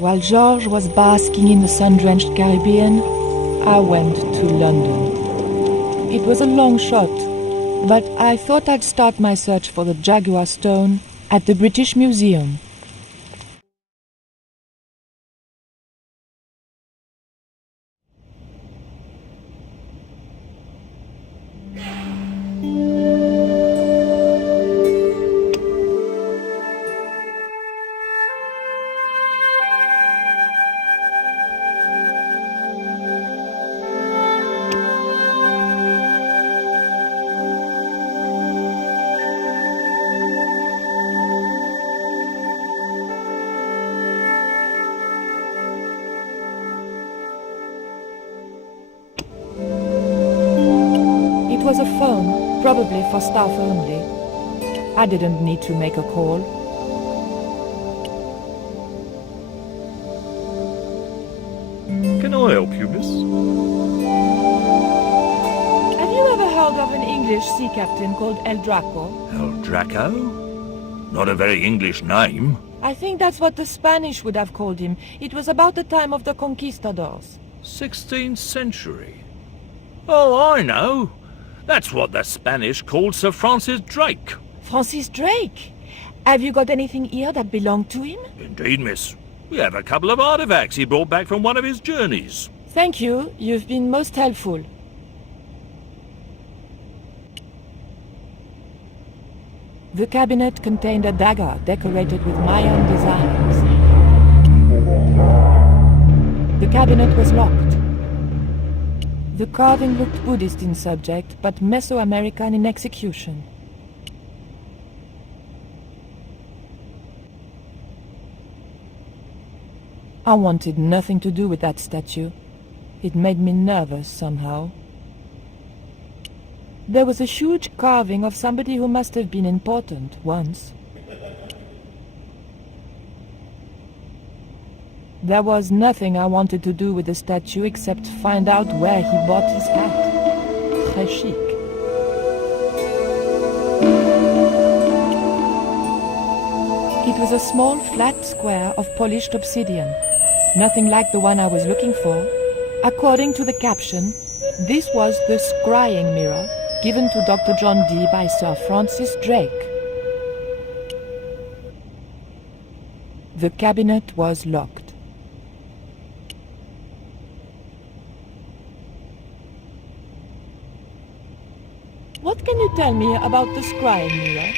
While George was basking in the sun-drenched Caribbean, I went to London. It was a long shot, but I thought I'd start my search for the Jaguar stone at the British Museum. It was a phone, probably for staff only. I didn't need to make a call. Can I help you, miss? Have you ever heard of an English sea captain called El Draco? El Draco? Not a very English name. I think that's what the Spanish would have called him. It was about the time of the conquistadors. 16th century. Oh, I know. That's what the Spanish called Sir Francis Drake. Francis Drake? Have you got anything here that belonged to him? Indeed, miss. We have a couple of artifacts he brought back from one of his journeys. Thank you. You've been most helpful. The cabinet contained a dagger decorated with Mayan designs. The cabinet was locked. The carving looked Buddhist in subject, but Mesoamerican in execution. I wanted nothing to do with that statue. It made me nervous somehow. There was a huge carving of somebody who must have been important once. There was nothing I wanted to do with the statue except find out where he bought his hat. Très chic. It was a small flat square of polished obsidian. Nothing like the one I was looking for. According to the caption, this was the scrying mirror given to Dr. John Dee by Sir Francis Drake. The cabinet was locked. What can you tell me about the scrying mirror?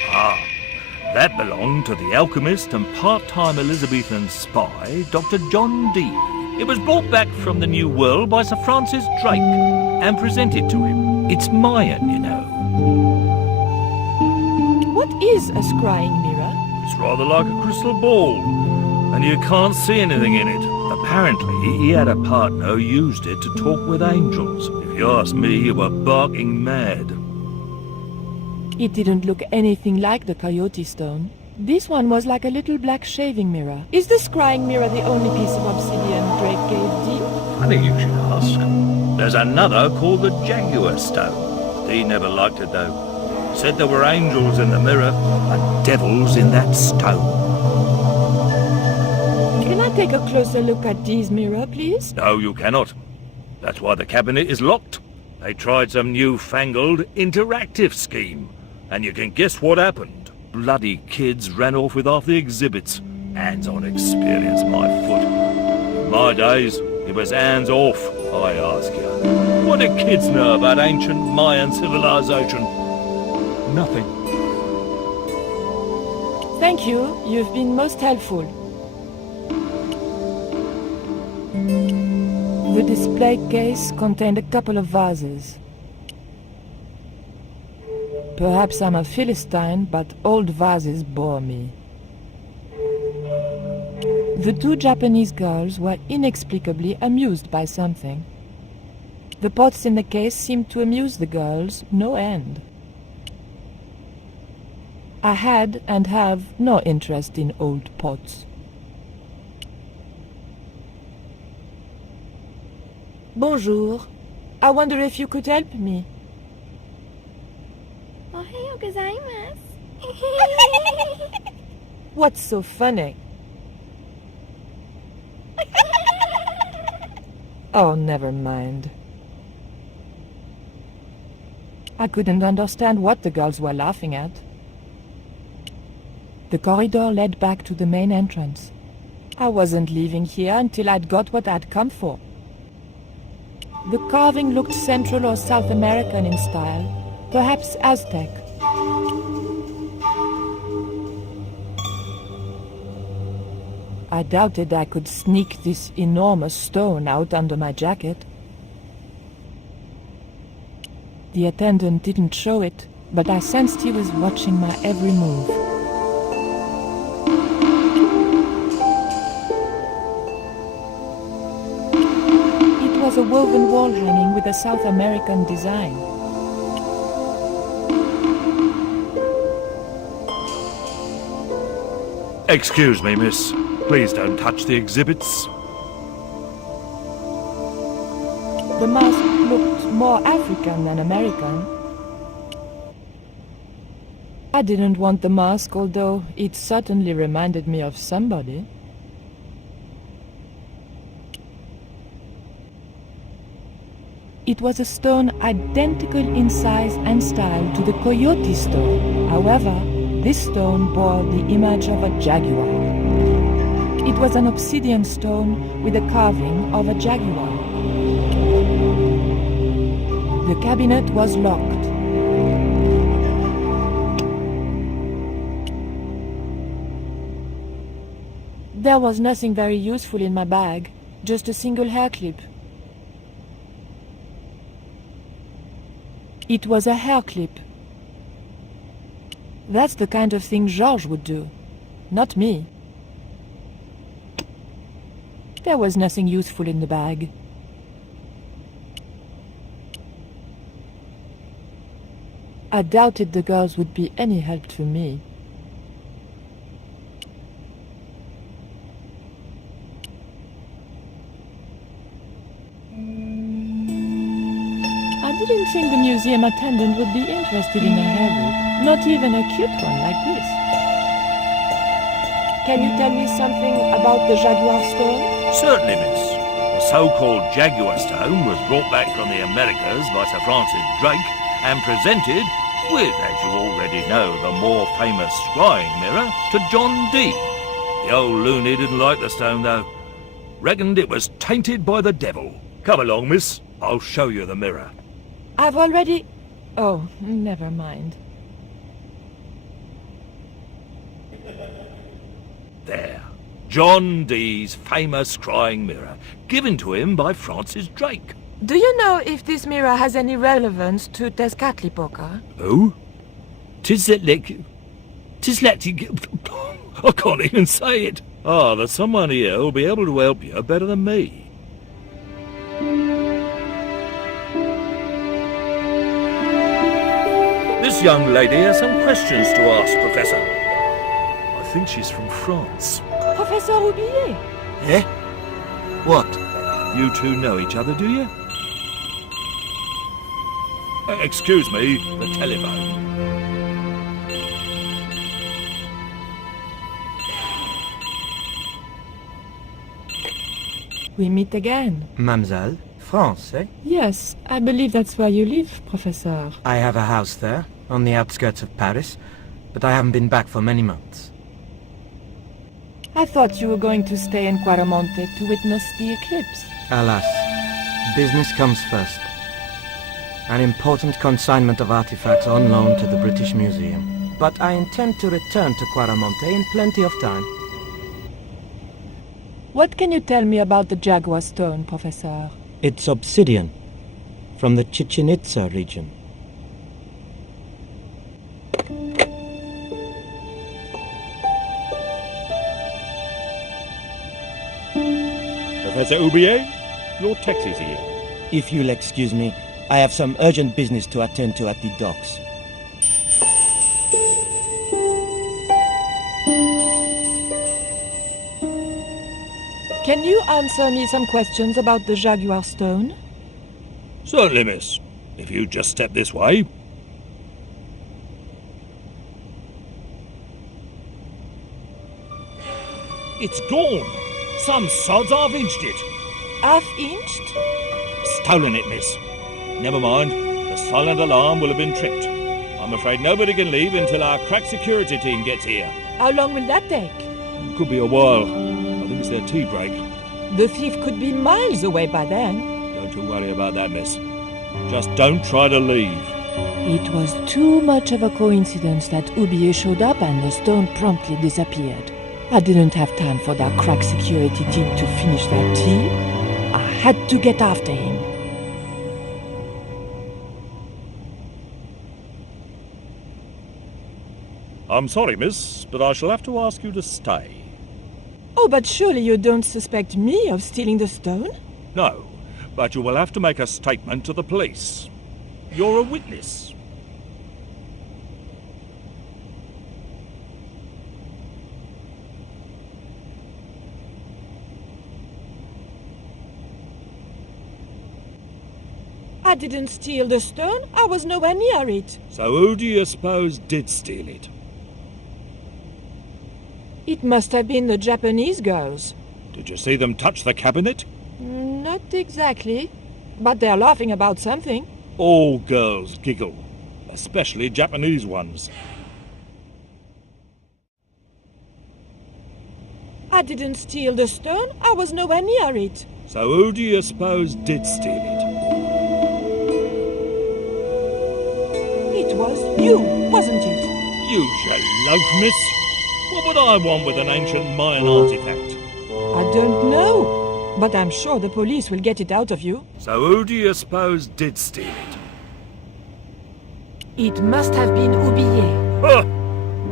That belonged to the alchemist and part-time Elizabethan spy, Dr. John Dee. It was brought back from the New World by Sir Francis Drake and presented to him. It's Mayan, you know. What is a scrying mirror? It's rather like a crystal ball, and you can't see anything in it. Apparently, he had a partner who used it to talk with angels. If you ask me, you were barking mad. It didn't look anything like the coyote stone. This one was like a little black shaving mirror. Is the scrying mirror the only piece of obsidian Drake gave Dee? Funny you should ask. There's another called the Jaguar stone. Dee never liked it though. Said there were angels in the mirror, and devils in that stone. Can I take a closer look at Dee's mirror, please? No, you cannot. That's why the cabinet is locked. They tried some newfangled interactive scheme. And you can guess what happened. Bloody kids ran off with half the exhibits. Hands-on experience, my foot. In my days, it was hands off, I ask you. What do kids know about ancient Mayan civilization? Nothing. Thank you. You've been most helpful. The display case contained a couple of vases. Perhaps I'm a Philistine, but old vases bore me. The two Japanese girls were inexplicably amused by something. The pots in the case seemed to amuse the girls no end. I had and have no interest in old pots. Bonjour. I wonder if you could help me. Ohayou gozaimasu. What's so funny? Oh, never mind. I couldn't understand what the girls were laughing at. The corridor led back to the main entrance. I wasn't leaving here until I'd got what I'd come for. The carving looked Central or South American in style, perhaps Aztec. I doubted I could sneak this enormous stone out under my jacket. The attendant didn't show it, but I sensed he was watching my every move. It was a woven wall hanging with a South American design. Excuse me, miss. Please don't touch the exhibits. The mask looked more African than American. I didn't want the mask, although it certainly reminded me of somebody. It was a stone identical in size and style to the coyote stone. However, this stone bore the image of a jaguar. It was an obsidian stone with a carving of a jaguar. The cabinet was locked. There was nothing very useful in my bag, just a single hair clip. It was a hair clip. That's the kind of thing Georges would do, not me. There was nothing useful in the bag. I doubted the girls would be any help to me. I didn't think the museum attendant would be interested in a hairbook, not even a cute one like this. Can you tell me something about the jaguar stone? Certainly, miss. The so-called Jaguar stone was brought back from the Americas by Sir Francis Drake and presented with, as you already know, the more famous scrying mirror to John Dee. The old loony didn't like the stone, though. Reckoned it was tainted by the devil. Come along, miss. I'll show you the mirror. I've already... Oh, never mind. There. John Dee's famous scrying mirror, given to him by Francis Drake. Do you know if this mirror has any relevance to Tezcatlipoca? Who? I can't even say it. Ah, there's someone here who'll be able to help you better than me. This young lady has some questions to ask, Professor. I think she's from France. Professor Roubillier? Eh? What? You two know each other, do you? Excuse me, the telephone. We meet again. Mademoiselle? France, eh? Yes, I believe that's where you live, Professor. I have a house there, on the outskirts of Paris, but I haven't been back for many months. I thought you were going to stay in Quaramonte to witness the eclipse. Alas, business comes first. An important consignment of artifacts on loan to the British Museum. But I intend to return to Quaramonte in plenty of time. What can you tell me about the jaguar stone, Professor? It's obsidian, from the Chichen Itza region. Professor Roubillier, your taxi's here. If you'll excuse me, I have some urgent business to attend to at the docks. Can you answer me some questions about the jaguar stone? Certainly, miss. If you just step this way. It's gone. Some sods avenged it. half-inched? Stolen it, miss. Never mind. The silent alarm will have been tripped. I'm afraid nobody can leave until our crack security team gets here. How long will that take? Could be a while. I think it's their tea break. The thief could be miles away by then. Don't you worry about that, miss. Just don't try to leave. It was too much of a coincidence that Oublier showed up and the stone promptly disappeared. I didn't have time for that crack security team to finish their tea. I had to get after him. I'm sorry, miss, but I shall have to ask you to stay. Oh, but surely you don't suspect me of stealing the stone? No, but you will have to make a statement to the police. You're a witness. I didn't steal the stone. I was nowhere near it. So who do you suppose did steal it? It must have been the Japanese girls. Did you see them touch the cabinet? Not exactly. But they're laughing about something. All girls giggle, especially Japanese ones. I didn't steal the stone. I was nowhere near it. So who do you suppose did steal it? It was you, wasn't it? Use your loaf, miss. What would I want with an ancient Mayan artifact? I don't know. But I'm sure the police will get it out of you. So who do you suppose did steal it? It must have been Oublier. Huh!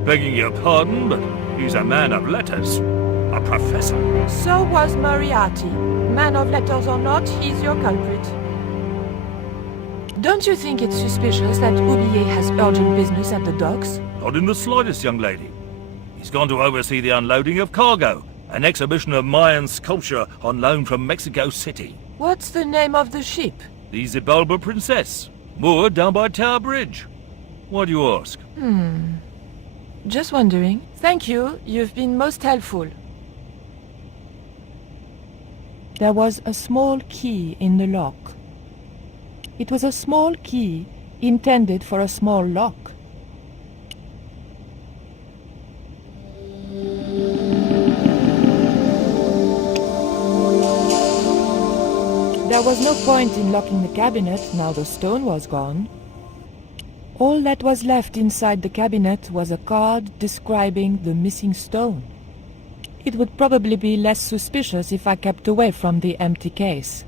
Begging your pardon, but he's a man of letters. A professor. So was Moriarty. Man of letters or not, he's your culprit. Don't you think it's suspicious that Oublier has urgent business at the docks? Not in the slightest, young lady. He's gone to oversee the unloading of cargo, an exhibition of Mayan sculpture on loan from Mexico City. What's the name of the ship? The Xibalba Princess, moored down by Tower Bridge. Why do you ask? Just wondering. Thank you, you've been most helpful. There was a small key in the lock. It was a small key intended for a small lock. There was no point in locking the cabinet now the stone was gone. All that was left inside the cabinet was a card describing the missing stone. It would probably be less suspicious if I kept away from the empty case.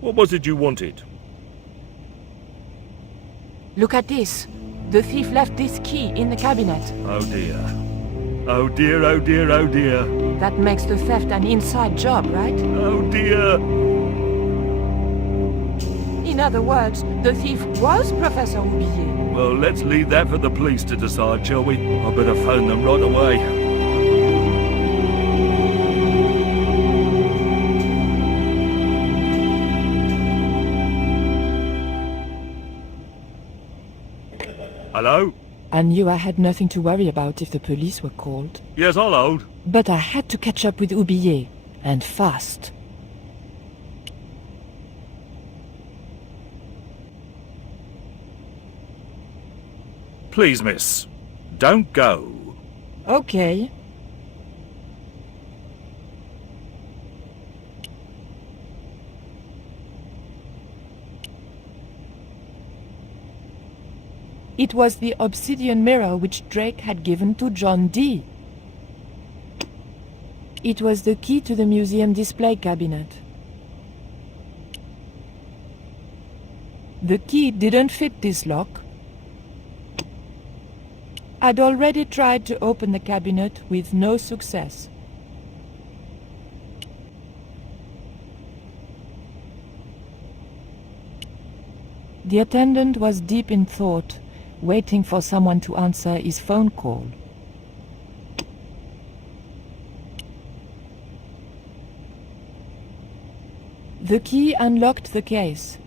What was it you wanted? Look at this. The thief left this key in the cabinet. Oh dear. Oh dear, oh dear, oh dear. That makes the theft an inside job, right? Oh dear. In other words, the thief was Professor Oublier. Well, let's leave that for the police to decide, shall we? I better phone them right away. Hello? I knew I had nothing to worry about if the police were called. Yes, I'll hold. But I had to catch up with Oublier, and fast. Please, miss, don't go. Okay. It was the obsidian mirror which Drake had given to John Dee. It was the key to the museum display cabinet. The key didn't fit this lock. I'd already tried to open the cabinet with no success. The attendant was deep in thought, waiting for someone to answer his phone call. The key unlocked the case.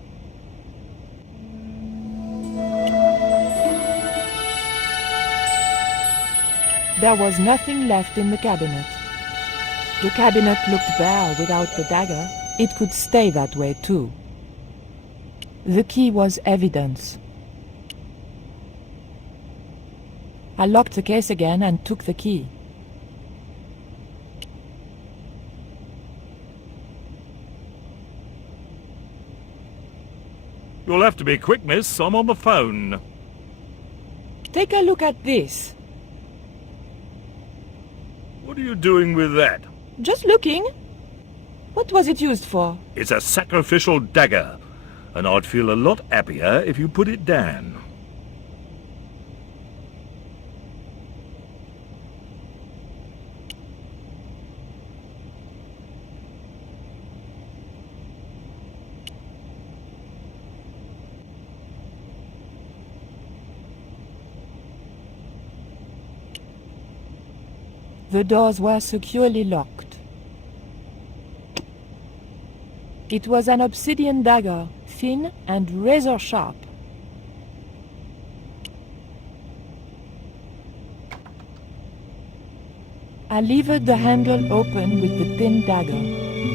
There was nothing left in the cabinet. The cabinet looked bare without the dagger. It could stay that way too. The key was evidence. I locked the case again and took the key. You'll have to be quick, miss. I'm on the phone. Take a look at this. What are you doing with that? Just looking. What was it used for? It's a sacrificial dagger, and I'd feel a lot happier if you put it down. The doors were securely locked. It was an obsidian dagger, thin and razor sharp. I levered the handle open with the thin dagger.